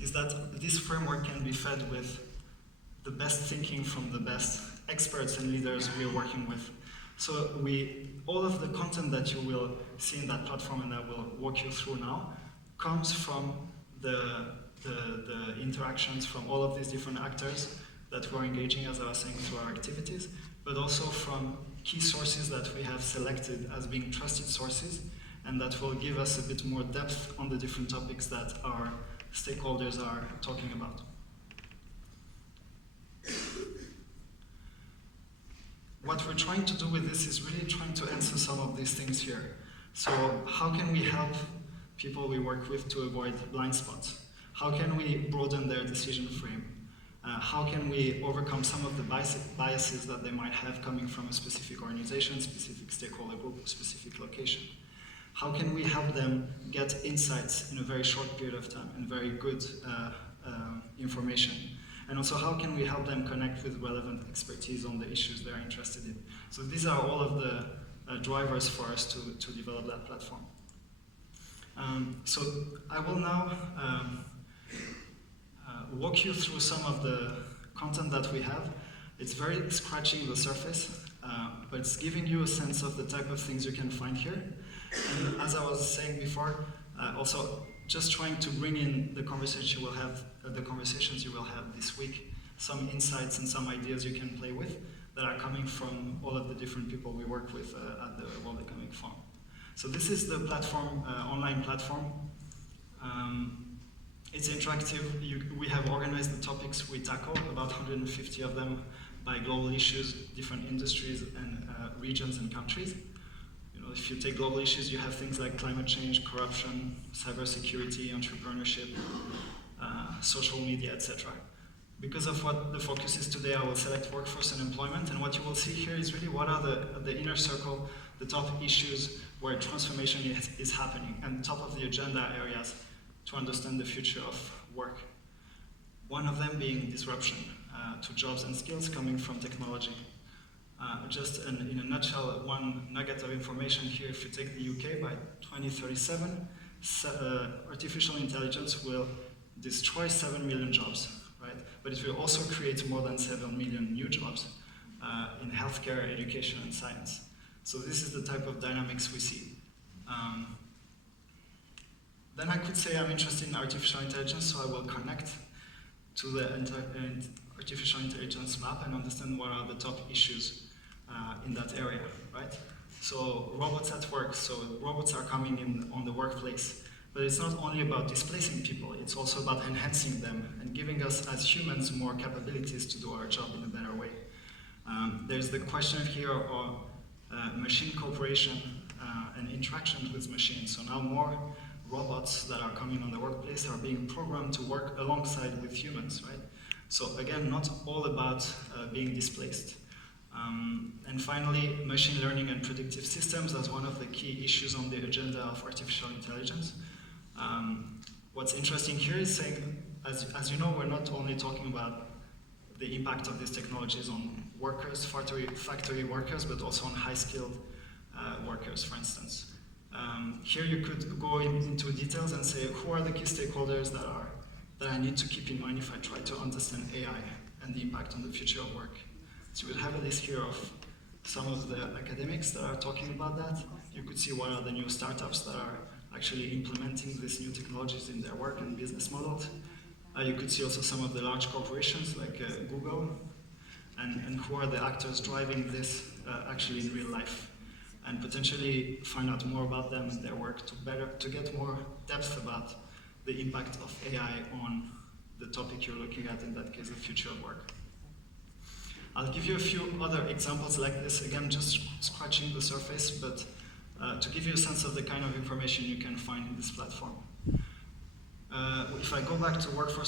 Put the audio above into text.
is that this framework can be fed with the best thinking from the best experts and leaders we are working with. So all of the content that you will see in that platform and that we'll walk you through now comes from the interactions from all of these different actors that we're engaging, as I was saying, through our activities, but also from key sources that we have selected as being trusted sources, and that will give us a bit more depth on the different topics that our stakeholders are talking about. What we're trying to do with this is really trying to answer some of these things here. So how can we help people we work with to avoid blind spots? How can we broaden their decision frame? How can we overcome some of the biases that they might have coming from a specific organization, specific stakeholder group, specific location? How can we help them get insights in a very short period of time and very good information? And also, how can we help them connect with relevant expertise on the issues they're interested in? So these are all of the drivers for us to develop that platform. So I will now walk you through some of the content that we have. It's very scratching the surface, but it's giving you a sense of the type of things you can find here. And as I was saying before, also just trying to bring in the conversations you will have this week, some insights and some ideas you can play with that are coming from all of the different people we work with at the World Economic Forum. So this is the platform, online platform. It's interactive. We have organized the topics we tackle, about 150 of them, by global issues, different industries and regions and countries. If you take global issues, you have things like climate change, corruption, cybersecurity, entrepreneurship, social media, etc. Because of what the focus is today, I will select workforce and employment, and what you will see here is really what are the inner circle, the top issues where transformation is happening, and top of the agenda areas to understand the future of work. One of them being disruption to jobs and skills coming from technology. In a nutshell, one nugget of information here: if you take the UK, by 2037, artificial intelligence will destroy 7 million jobs, right? But it will also create more than 7 million new jobs in healthcare, education, and science. So this is the type of dynamics we see. Then I could say I'm interested in artificial intelligence, so I will connect to the artificial intelligence map and understand what are the top issues in that area, right? So robots at work, so robots are coming in on the workplace, but it's not only about displacing people, it's also about enhancing them and giving us as humans more capabilities to do our job in a better way. There's the question here of machine cooperation and interactions with machines. So now more robots that are coming on the workplace are being programmed to work alongside with humans, right? So again, not all about being displaced. And finally, machine learning and predictive systems as one of the key issues on the agenda of artificial intelligence. What's interesting here is saying, as you know, we're not only talking about the impact of these technologies on workers, factory workers, but also on high-skilled workers, for instance. Here you could go into details and say, who are the key stakeholders that I need to keep in mind if I try to understand AI and the impact on the future of work. So we'll have a list here of some of the academics that are talking about that. You could see what are the new startups that are actually implementing these new technologies in their work and business models. You could see also some of the large corporations like Google, and who are the actors driving this actually in real life, and potentially find out more about them and their work to get more depth about the impact of AI on the topic you're looking at, in that case, the future of work. I'll give you a few other examples like this, again, just scratching the surface, but to give you a sense of the kind of information you can find in this platform. If I go back to workforce